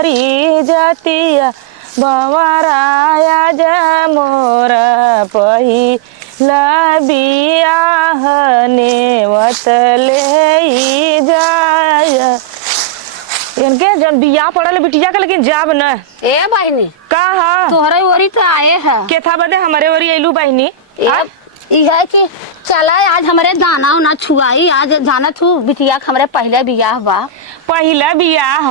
करी जतिया बवराया जा मोर पहिला बियाह नेवत ले जाय। इनके जब बियाह पड़ल बिटिया के लेकिन जाब न ए बहनी का तोहरे ओरी तो आए है के था बदे हमारे ओरी अइलू बहनी। है कि चला आज हमारे दाना उना छुआई आज जाना तू बिटिया हमारे पहले बियाह बा। पहले बियाह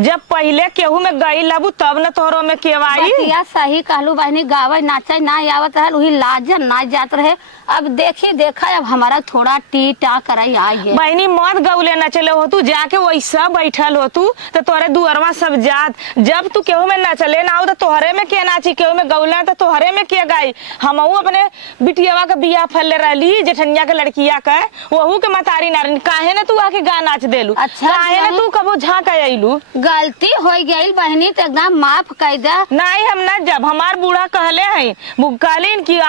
जब पहले केहू में गई लाबू तब न तोहरो में केवाई। बिटिया सही कहलू बहनी गावे नाचे ना आवत है वही लाज ना जात रहे। अब देखी देखा अब हमारा थोड़ा टी टा करे आ गए। बहनी मत गौले न चले हो तू जाके वैसा बैठल हो तू तो तोहरे दुअरवा सब जात जब तू केहू में न चले ना हो तो तोहरे में के नाची केहू में गौले तो तोहरे में के गाई। हमहू अपने बिटियावा का बियाह फल रहली जेठनिया के लड़किया का वहू के मतारी नारन काहे न तू आके गा नाच देलू। अच्छा काहे न तू कबो झांक आइलू। गलती हो गई बहनी तो एकदम माफ कर दे। नहीं हम न जब हमार बूढ़ा कहले हैं कहलीन कि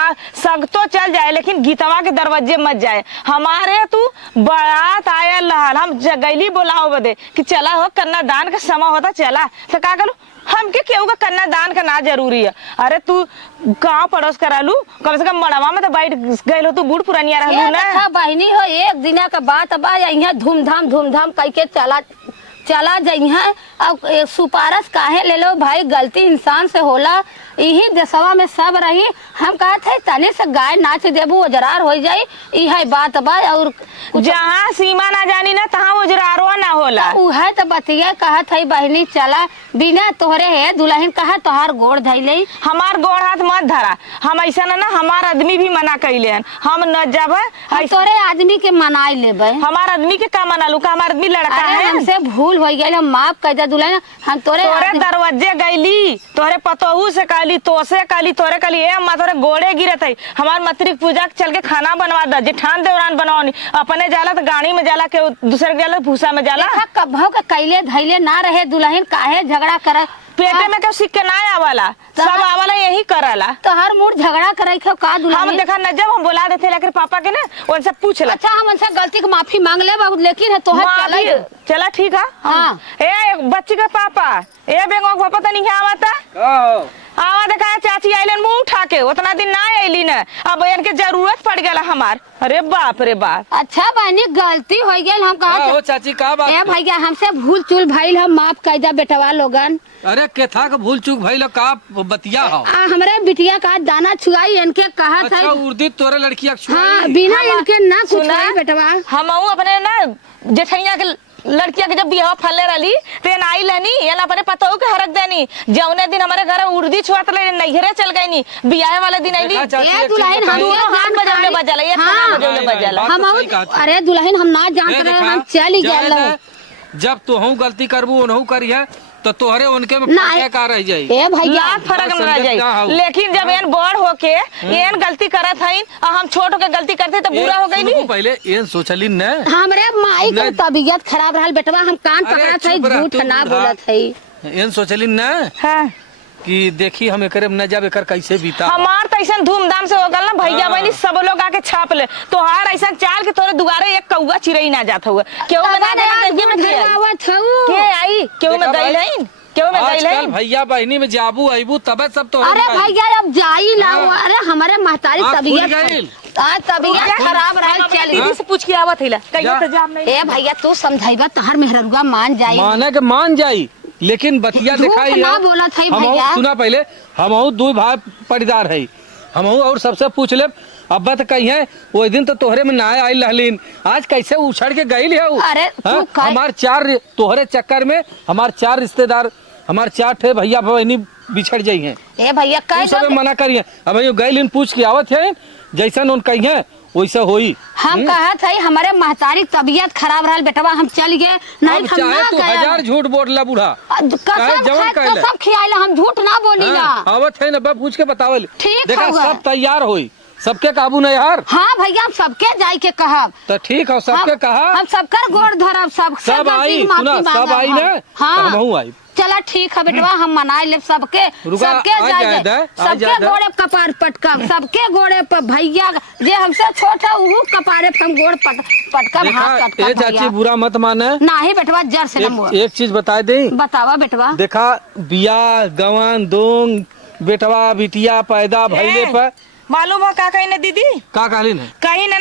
सगतो चल जाए लेकिन गीतवा के दरवाजे मत जाए। हमारे तू बारात आया लहल हम जगैली बोलाओ बदे कि चला हो कन्यादान का समय होता चला तो का करूँ हमके केहू का कन्यादान का ना जरूरी है। अरे तू गाँव पड़ोस करालू कम से कम मड़वा में तो बैठ गए हो तू बूढ़ पुरानिया रहलू ना। बहनी हो एक दिन का बात बा यहाँ धूमधाम कह के चला जाइए। अब सुपारस काहे ले लो भाई गलती इंसान से होला यही देशवा में सब रही। हम कहा थे तने से गाय नाच देबू ओजरार हो जाई यही बात बा। और जहाँ सीमा ना जानी ना तहाँ ओजरारो ना होला। उहे तो बतिया कहा थे बहनी चला बिना तोहरे है दुल्हन कहा तोहार गोड़ धैले। हमार गोड़ हाथ मत धरा हम ऐसा ना हमार आदमी भी मना कैले हन हम न जब तोरे आदमी के मनाई लेबे। हमार आदमी के का मना लू का हमार आदमी लड़का है। हमसे भूल हो गई हम माफ कर दे दुल्हन। हम तोरे दरवाजे गईली तोरे पतोहू से कहली तोसे कहली तोरे कहली ए अम्मा तोरे गोड़े गिरत है हमार मत्रिक पूजा चल के खाना बनवा दा जेठान देवरान बनवानी अपने जाला तो गाड़ी में जाला के दूसरे के जाला भूसा में जाला। कभो के कैले धैले ना रहे दुल्हन काहे झगड़ा करे पेटे में क्यों सिक्के ना आवाला सब आवाला यही कराला तो हर मूड झगड़ा करे क्यों का दुल्हन। हम देखा न जब हम बोला देते लेकर पापा के ना उनसे पूछ ला। अच्छा हम उनसे गलती की माफी मांग ले बाबू लेकिन है तो चला ठीक है। हाँ ए बच्ची का पापा ए बेंगो पापा तो नहीं आवता आवा देखा चाची आइलन मुंह उठा के उतना दिन ना आइली न अब इनके जरूरत पड़ गया हमार। अरे बाप रे बाप। अच्छा बहनी गलती हो गई हम कहा चाची का बात ए भैया हमसे भूल चूल भइल हम माफ कर दे बेटवा लोगन। अरे केथा का भूल चूक भइल का बतिया हो हमारे बिटिया का दाना छुआई इनके कहा था। अच्छा उर्दी तोरे लड़किया हाँ बिना इनके ना छुआई बेटवा। हम अपने ना जेठैया के लड़किया के जब बियाह फले रही तेन आई लेनी या अपने पतों के हरक देनी जौने दिन हमारे घर उर्दी छुआत ले नैहरे चल गई नी बियाह वाले दिन आईली दुल्हन अरे दुल्हन हम ना जानते रहे हम चल गए। जब तू गलती करबू ओनहु करिए तो तोहरे उनके में का रह जाई ए भैया फर्क न रह जाई। लेकिन जब एन बड़ होके एन गलती करत हईन और हम छोट होके गलती करते तो बुरा हो गई नी। पहले एन सोचली न हमरे माई के तबीयत खराब रहल बेटवा हम कान पकड़ा था झूठ ना बोलत हई एन सोचली न हां कि देखी हम एकरे में न जाब एकर कैसे बीता। हमार तो ऐसा धूमधाम से हो गल ना भैया बहनी सब लोग आके छाप ले तोहार ऐसा चाल के तोरे दुआरे एक कौवा चिरई ना जात हुआ केहू में ना के आई केहू में गई नहीं क्यों में गई नहीं भैया बहनी में जाबू आईबू तबे सब तो। अरे भैया अब जाई लाओ अरे हमारे महतारी तबीयत खराब रहल चल दीदी से पूछ के आवत हिला कहियो तो जाम नहीं। ए भैया तू समझाइबा तोहर मेहररुआ मान जाई माने के मान जाई लेकिन बतिया दिखाई ना बोला था भैया। सुना पहले हम दो भाई परिदार है हम और सबसे पूछ ले अब तो कही है वो दिन तो तोहरे में ना आई लहलीन आज कैसे उछड़ के गई है। अरे हमार चार तोहरे चक्कर में हमार चार रिश्तेदार हमार चार थे भैया बहनी बिछड़ जाई हैं। ए भैया कह सब मना करिए अब गई पूछ के आवत है जैसा उन कही है वैसा होई। हम कहा था हमारे महतारी तबीयत खराब रहल बेटवा हम चल गए नहीं हम ना तू हजार झूठ बोलला बूढ़ा सब खियाइला हम झूठ ना बोलीला। आवत है ना पूछ के बतावल ठीक देखा सब तैयार होई सबके काबू नहीं यार। हाँ भैया हम सबके जाय के कहब तो ठीक है सबके कहा हम सबकर गोड़ धरब सब आई सुना सब आई ना। हाँ हम आई चला ठीक है बेटवा, हम मनाए ले सबके रुका, सबके आ जाए जाए दे, आ सबके जाए दे। गोड़े कपार पटकम, सबके गोड़े पर भैया जे हमसे छोट है उहू कपारे पे हम गोड़ पटकम, देखा हाथ ए पटकम चाची भैया। बुरा मत माने। नाही बेटवा जर से न मोर। एक चीज बता दे, बतावा बेटवा। देखा बियाह गवन दोंग बेटवा बिटिया पैदा भइले पर मालूम हो का कही ना दीदी, का कहलिन है? कही ना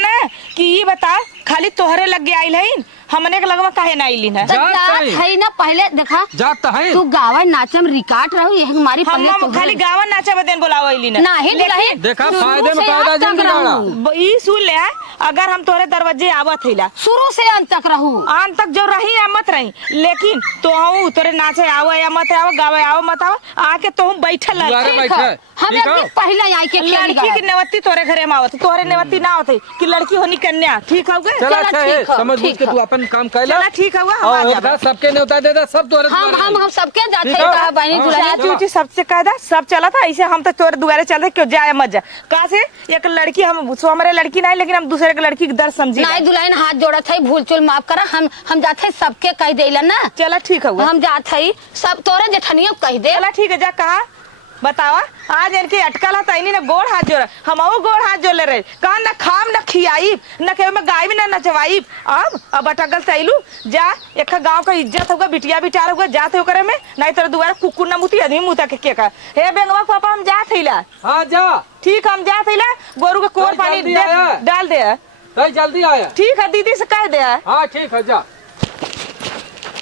कि ये बता खाली तोहरे लग गया आइल है, हमने के लगवा काहे ना आइलिन है। तो जात जात कहीं। है ना पहले देखा जात त है तू गावा नाचम रिकार्ड रहू ये हमारी पहले हम खाली गावन नाचे बदेन बोलाव आइलिन है। नाही दुल्हे देखा शुरू फायदे में से पैदा अंत जिन तक बिगाड़ा। रहू। ई सुन ले, अगर हम तोहरे दरवाजे आवत हिला शुरू से अंत तक रहू। आन तक जो रही या मत रही, लेकिन तो हूँ तोरे नाचे आवा या मत आवा, गावे आवा मत आवा, आके तो हम बैठल दुआरे रहे। बैठे। हम ठीक एक हो? दिन पहले आई के खेल लड़की की गए। नेवती तोरे घरे में आवत, तोहरे नेवती ना होती कि लड़की होनी कन्या। ठीक हो गए? चल चला, अच्छा है, ठीक हो, समझ बुझ ठीक के हो। तू अपन काम कैला। चला ठीक हुआ, हम आ और जाबे। बता, सबके न्योता दे दे, सब तोरे हम सबके जाते ठीक है? हैं बहनी हाँ, दुल्हन। चाची उची सबसे कह दा, सब चला था ऐसे, हम तो तोरे दुआरे चल रहे, क्यों जाए मत जा। कहा से एक लड़की, हम सो हमारे लड़की नहीं, लेकिन हम दूसरे के लड़की के दर्द समझी। नहीं दुल्हन हाथ जोड़ा था, भूल चूल माफ करा। हम जाते हैं सबके कह देला ना। चला ठीक हुआ, हम जाते हैं सब तोरे जेठनियों कह दे। चला ठीक है, जा कहा बतावा। आज इनके अटकल है तैनी ने गोड़ हाथ जोड़ा, हम गोड़ हाथ जोड़े रहे, कहा न खाम न खियाई न के में गाय भी न नचवाई। अब अटकल तैलू जा, एक गांव का इज्जत होगा, बिटिया बिचार होगा, जाते हो करे में नहीं तो दुआरा कुकुर न मुती आदमी मुता के का। हे बेंगवा पापा हम जात हिला। हाँ जा, ठीक हम जात हिला, गोरू के कोर चल, पानी जल्दी आया। डाल दे। जल्दी आया। ठीक है, दीदी से कह दे। हाँ ठीक है, जा।